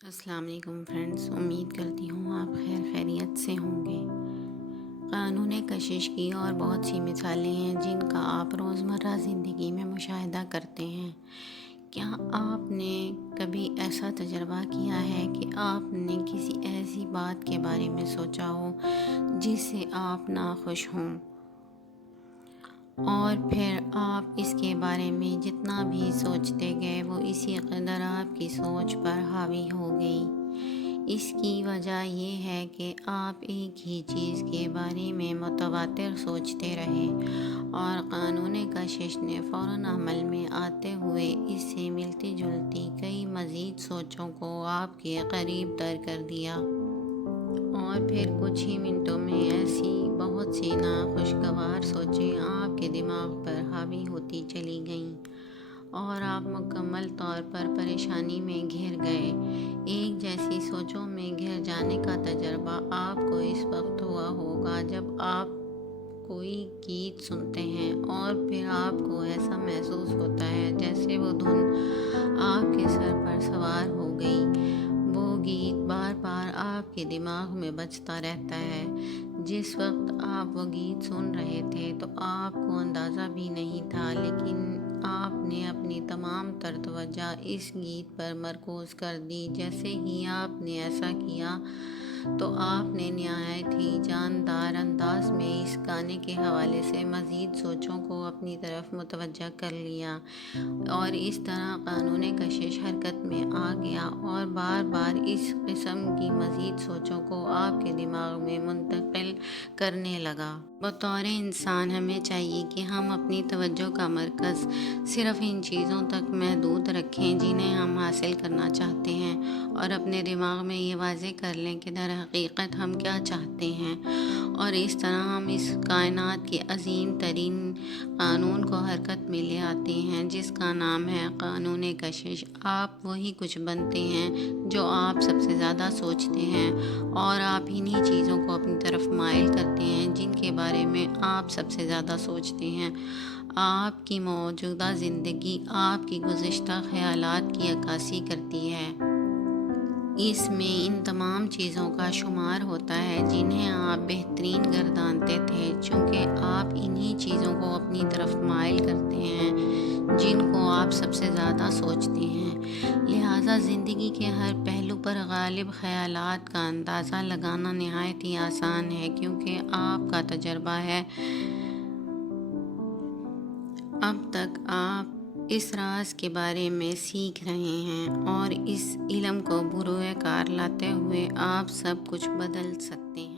السلام علیکم فرینڈز، امید کرتی ہوں آپ خیریت سے ہوں گے۔ قانون کشش کی اور بہت سی مثالیں ہیں جن کا آپ روزمرہ زندگی میں مشاہدہ کرتے ہیں۔ کیا آپ نے کبھی ایسا تجربہ کیا ہے کہ آپ نے کسی ایسی بات کے بارے میں سوچا ہو جس سے آپ ناخوش ہوں، اور پھر آپ اس کے بارے میں جتنا بھی سوچتے گئے وہ اسی قدر آپ کی سوچ پر حاوی ہو گئی؟ اس کی وجہ یہ ہے کہ آپ ایک ہی چیز کے بارے میں متواتر سوچتے رہے، اور قانون کشش نے فوراً عمل میں آتے ہوئے اس سے ملتی جلتی کئی مزید سوچوں کو آپ کے قریب تر کر دیا، اور پھر کچھ ہی منٹوں میں ایسی بہت سی ناخوشگوار سوچیں آپ کے دماغ پر حاوی ہوتی چلی گئیں، اور آپ مکمل طور پر پریشانی میں گھر گئے۔ ایک جیسی سوچوں میں گھر جانے کا تجربہ آپ کو اس وقت ہوا ہوگا جب آپ کوئی گیت سنتے ہیں اور پھر آپ کو ایسا محسوس ہوتا ہے جیسے وہ دھن آپ کے سر پر سوار ہو گئی۔ وہ گیت بار بار آپ کے دماغ میں بجتا رہتا ہے۔ جس وقت آپ وہ گیت سن رہے تھے تو آپ کو اندازہ بھی نہیں تھا، لیکن آپ نے اپنی تمام تر توجہ اس گیت پر مرکوز کر دی۔ جیسے ہی آپ نے ایسا کیا تو آپ نے نہایت ہی جاندار انداز میں اس گانے کے حوالے سے مزید سوچوں کو اپنی طرف متوجہ کر لیا، اور اس طرح قانون کشش حرکت میں آ گیا اور بار بار اس قسم کی مزید سوچوں کو آپ کے دماغ میں منتقل کرنے لگا۔ بطور انسان ہمیں چاہیے کہ ہم اپنی توجہ کا مرکز صرف ان چیزوں تک محدود رکھیں جنہیں ہم حاصل کرنا چاہتے ہیں، اور اپنے دماغ میں یہ واضح کر لیں کہ در حقیقت ہم کیا چاہتے ہیں، اور اس طرح ہم اس کائنات کے عظیم ترین قانون کو حرکت میں لے آتے ہیں جس کا نام ہے قانون کشش۔ آپ وہی کچھ بنتے ہیں جو آپ سب سے زیادہ سوچتے ہیں، اور آپ انہی چیزوں کو اپنی طرف مائل کرتے ہیں جن کے بارے میں آپ سب سے زیادہ سوچتے ہیں۔ آپ کی موجودہ زندگی آپ کی گزشتہ خیالات کی عکاسی کرتی ہے۔ اس میں ان تمام چیزوں کا شمار ہوتا ہے جنہیں آپ بہترین گردانتے تھے، چونکہ آپ انہی چیزوں کو اپنی طرف مائل کرتے ہیں جن کو آپ سب سے زیادہ سوچتے ہیں۔ لہٰذا زندگی کے ہر پہلو پر غالب خیالات کا اندازہ لگانا نہایت ہی آسان ہے، کیونکہ آپ کا تجربہ ہے۔ اب تک آپ اس راز کے بارے میں سیکھ رہے ہیں، اور اس علم کو بروئے کار لاتے ہوئے آپ سب کچھ بدل سکتے ہیں۔